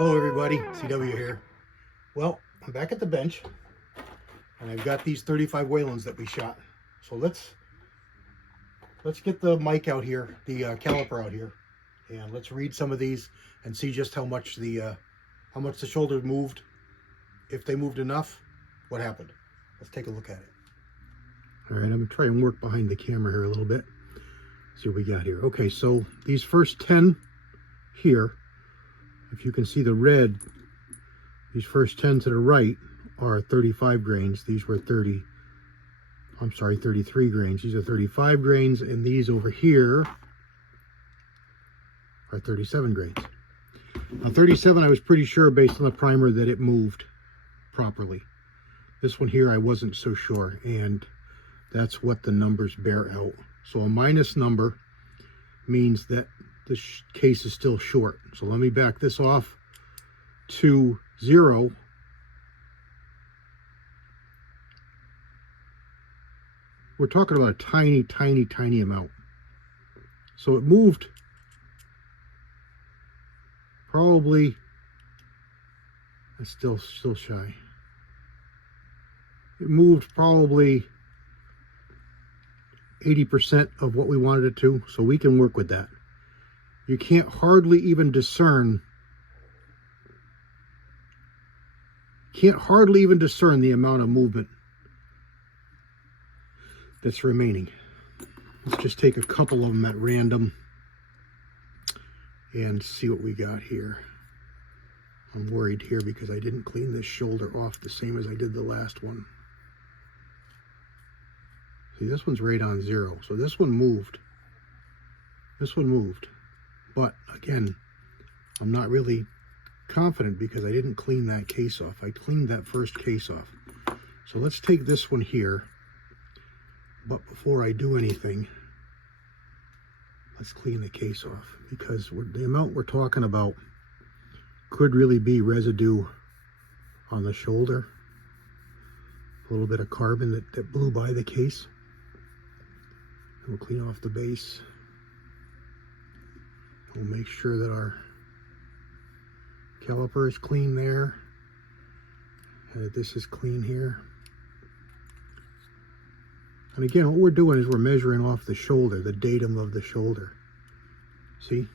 Hello everybody, CW here. Well, I'm back at the bench and I've got these 35 Whelens that we shot. So let's get the mic out here, the caliper out here, and let's read some of these and see just how much the shoulder moved. If they moved enough, what happened? Let's take a look at it. All right, I'm gonna try and work behind the camera here a little bit. See what we got here. Okay, so these first 10 here, if you can see the red, these first 10 to the right are 35 grains. These were 33 grains. These are 35 grains, and these over here are 37 grains. Now 37, I was pretty sure based on the primer that it moved properly. This one here, I wasn't so sure, and that's what the numbers bear out. So a minus number means that the case is still short. So let me back this off to 0. We're talking about a tiny, tiny, tiny amount. So it moved probably, that's still shy. It moved probably 80% of what we wanted it to, so we can work with that. You can't hardly even discern the amount of movement that's remaining. Let's just take a couple of them at random and see what we got here. I'm worried here because I didn't clean this shoulder off the same as I did the last one. See, this one's right on 0. So this one moved. This one moved. But again, I'm not really confident because I didn't clean that case off. I cleaned that first case off. So let's take this one here. But before I do anything, let's clean the case off, because the amount we're talking about could really be residue on the shoulder. A little bit of carbon that blew by the case. We'll clean off the base. We'll make sure that our caliper is clean there, and that this is clean here. And again, what we're doing is we're measuring off the shoulder, the datum of the shoulder. See?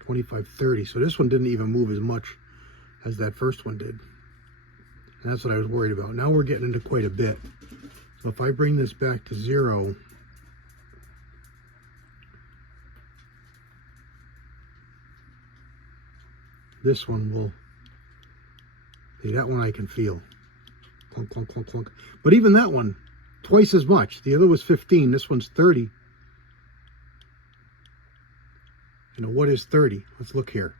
2530. So this one didn't even move as much as that first one did. And that's what I was worried about. Now we're getting into quite a bit. So if I bring this back to 0, this one will, see, that one I can feel. Clunk, clunk, clunk, clunk. But even that one, twice as much. The other was 15, this one's 30. You know, what is 30? Let's look here.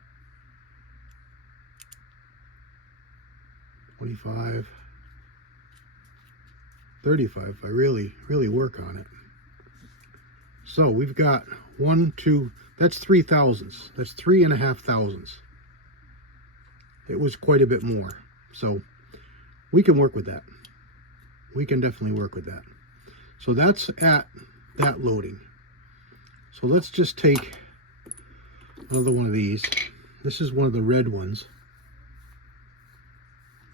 25, 35, if I really work on it. So we've got 1, 2, that's 3 thousandths. That's 3.5 thousandths. It was quite a bit more. So we can work with that. We can definitely work with that. So that's at that loading. So let's just take another one of these. This is one of the red ones.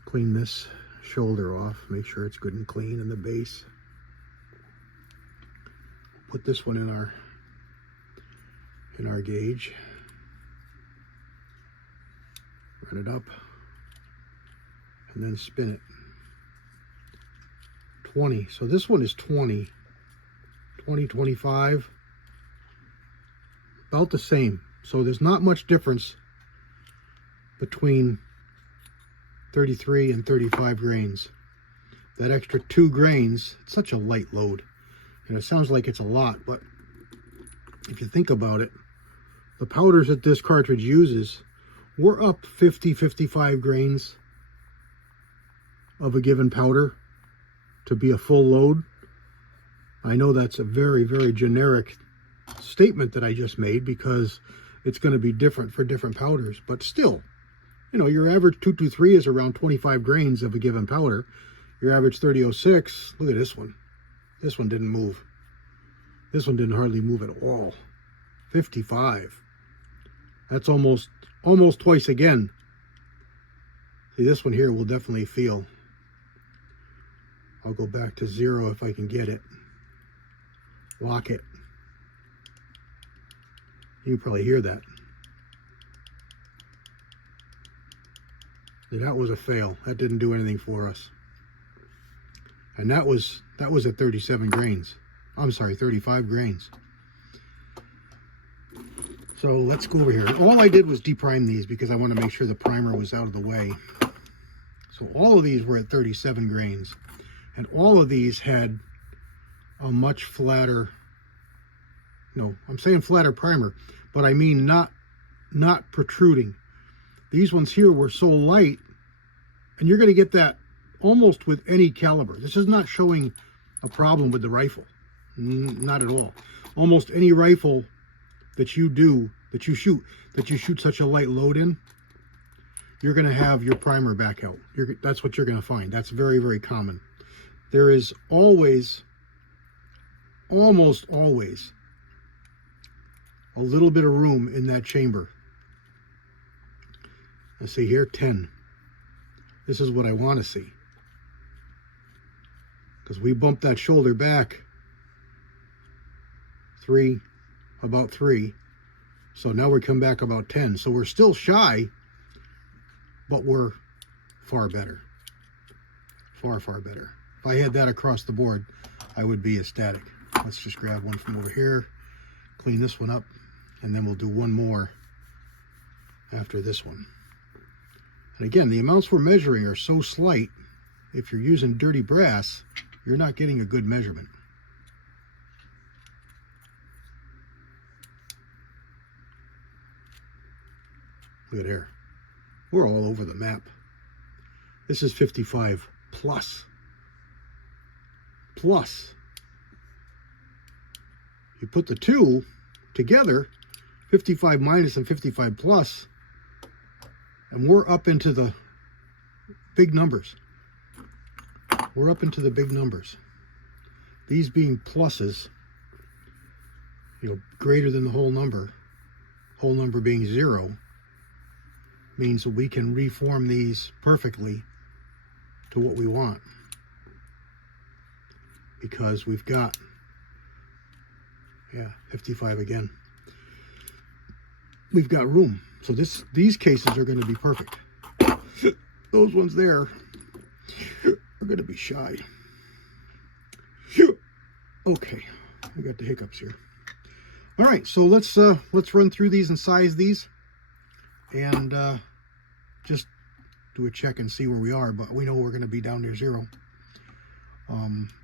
Clean this shoulder off. Make sure it's good and clean in the base. Put this one in our gauge. Run it up and then spin it. 20. So this one is 20, 25, about the same. So there's not much difference between 33 and 35 grains. That extra 2 grains, it's such a light load. And it sounds like it's a lot, but if you think about it, the powders that this cartridge uses, we're up 50, 55 grains of a given powder to be a full load. I know that's a very, very generic statement that I just made because it's going to be different for different powders, but still, you know, your average 223 is around 25 grains of a given powder. Your average 3006, look at this one. This one didn't move. This one didn't hardly move at all. 55. That's almost twice again See, this one here will definitely feel. I'll go back to 0 if I can get it. Lock it. You can probably hear that. That was a fail. That didn't do anything for us. And that was at 37 grains. I'm sorry, 35 grains. So let's go over here. All I did was deprime these because I want to make sure the primer was out of the way. So all of these were at 37 grains. And all of these had a much flatter, no, I'm saying flatter primer, but I mean not protruding. These ones here were so light, and you're going to get that almost with any caliber. This is not showing a problem with the rifle. Not at all. Almost any rifle that you shoot such a light load in, you're going to have your primer back out. That's what you're going to find. That's very, very common. There is always, almost always, a little bit of room in that chamber. Let's see here, 10. This is what I want to see. Because we bumped that shoulder back 3, about 3. So now we come back about 10. So we're still shy, but we're far better. Far, far better. If I had that across the board, I would be ecstatic. Let's just grab one from over here, clean this one up, and then we'll do one more after this one. And again, the amounts we're measuring are so slight, if you're using dirty brass, you're not getting a good measurement. Look at here. We're all over the map. This is 55 plus. Plus. You put the two together, 55 minus and 55 plus, and we're up into the big numbers. We're up into the big numbers. These being pluses, greater than the whole number being 0, means that we can reform these perfectly to what we want. Because we've got, 55 again. We've got room. So these cases are going to be perfect. Those ones there are going to be shy. Okay, we got the hiccups here. All right, so let's run through these and size these, and just do a check and see where we are. But we know we're going to be down near 0.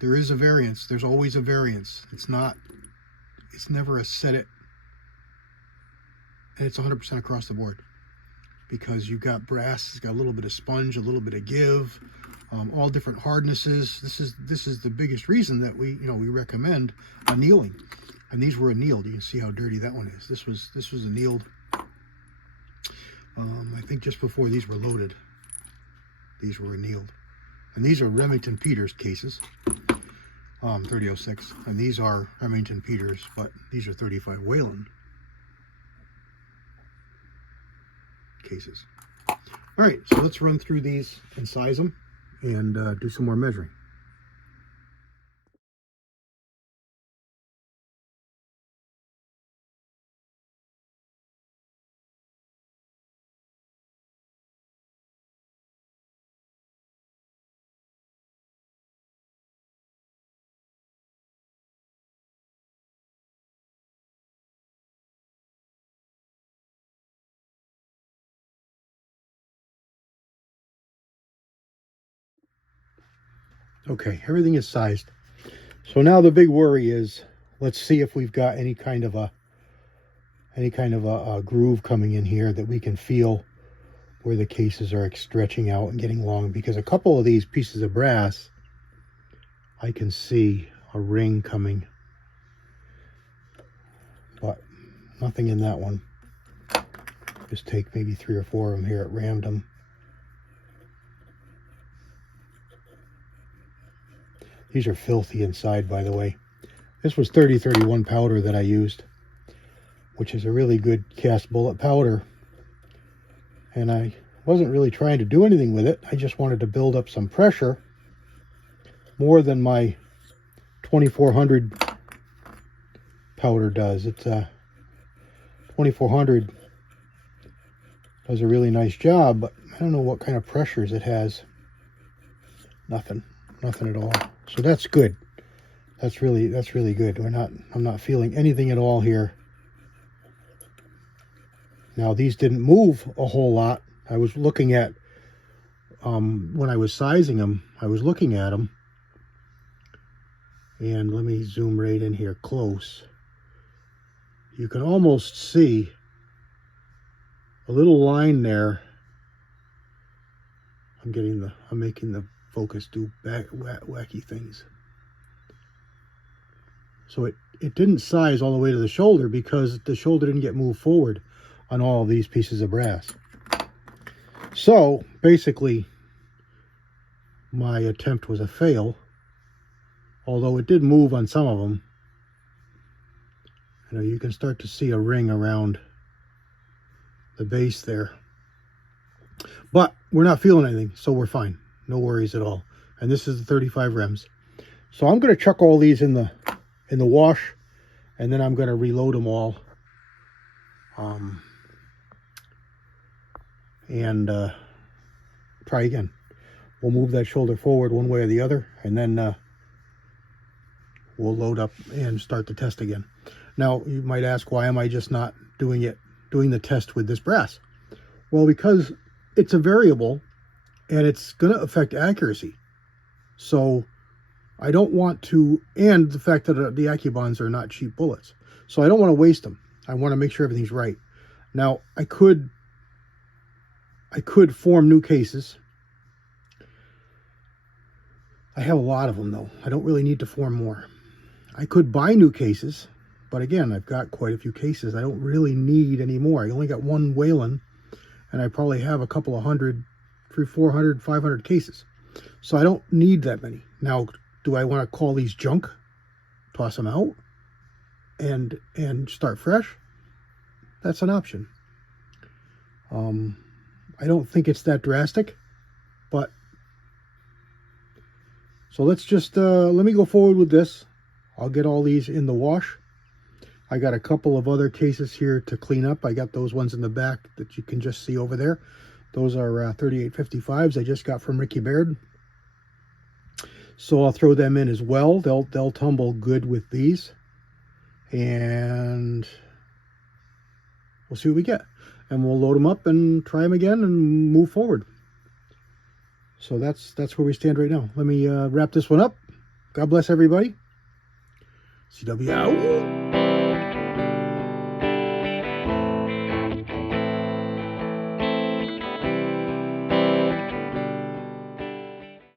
There is a variance. There's always a variance. It's never a set it, and it's 100% across the board, because you've got brass, it's got a little bit of sponge, a little bit of give, all different hardnesses. This is the biggest reason that we recommend annealing. And these were annealed. You can see how dirty that one is. This was annealed. I think just before these were loaded, these were annealed. And these are Remington Peters cases, 3006, and these are Remington Peters, but these are 35 Whelen cases. All right, so let's run through these and size them and do some more measuring. Okay, everything is sized. So now the big worry is, let's see if we've got any kind of a groove coming in here that we can feel where the cases are stretching out and getting long, because a couple of these pieces of brass, I can see a ring coming, but nothing in that one. Just take maybe 3 or 4 of them here at random. These are filthy inside, by the way. This was 3031 powder that I used, which is a really good cast bullet powder. And I wasn't really trying to do anything with it. I just wanted to build up some pressure, more than my 2400 powder does. It's 2400 does a really nice job, but I don't know what kind of pressures it has. Nothing at all. So that's good. That's really good. I'm not feeling anything at all here. Now these didn't move a whole lot. I was looking at when I was sizing them, I was looking at them, and let me zoom right in here close. You can almost see a little line there. I'm making the focus do wacky things. So it didn't size all the way to the shoulder because the shoulder didn't get moved forward on all of these pieces of brass. So basically my attempt was a fail, although it did move on some of them. You know, you can start to see a ring around the base there. But we're not feeling anything, so we're fine. No worries at all. And this is the 35 rems. So I'm going to chuck all these in the wash, and then I'm going to reload them all. And try again. We'll move that shoulder forward one way or the other, and then we'll load up and start the test again. Now, you might ask, why am I just not doing the test with this brass? Well, because it's a variable, and it's going to affect accuracy. So I don't want to, and the fact that the AccuBonds are not cheap bullets. So I don't want to waste them. I want to make sure everything's right. Now, I could form new cases. I have a lot of them, though. I don't really need to form more. I could buy new cases, but again, I've got quite a few cases. I don't really need any more. I only got one Whelen, and I probably have a couple of hundred, 300, 400, 500 cases. So I don't need that many. Now, do I want to call these junk, toss them out, and start fresh? That's an option. I don't think it's that drastic, but so let's just let me go forward with this. I'll get all these in the wash. I got a couple of other cases here to clean up. I got those ones in the back that you can just see over there. Those are 3855s I just got from Ricky Baird. So I'll throw them in as well. They'll tumble good with these, and we'll see what we get. And we'll load them up and try them again and move forward. So that's where we stand right now. Let me wrap this one up. God bless everybody. CW out.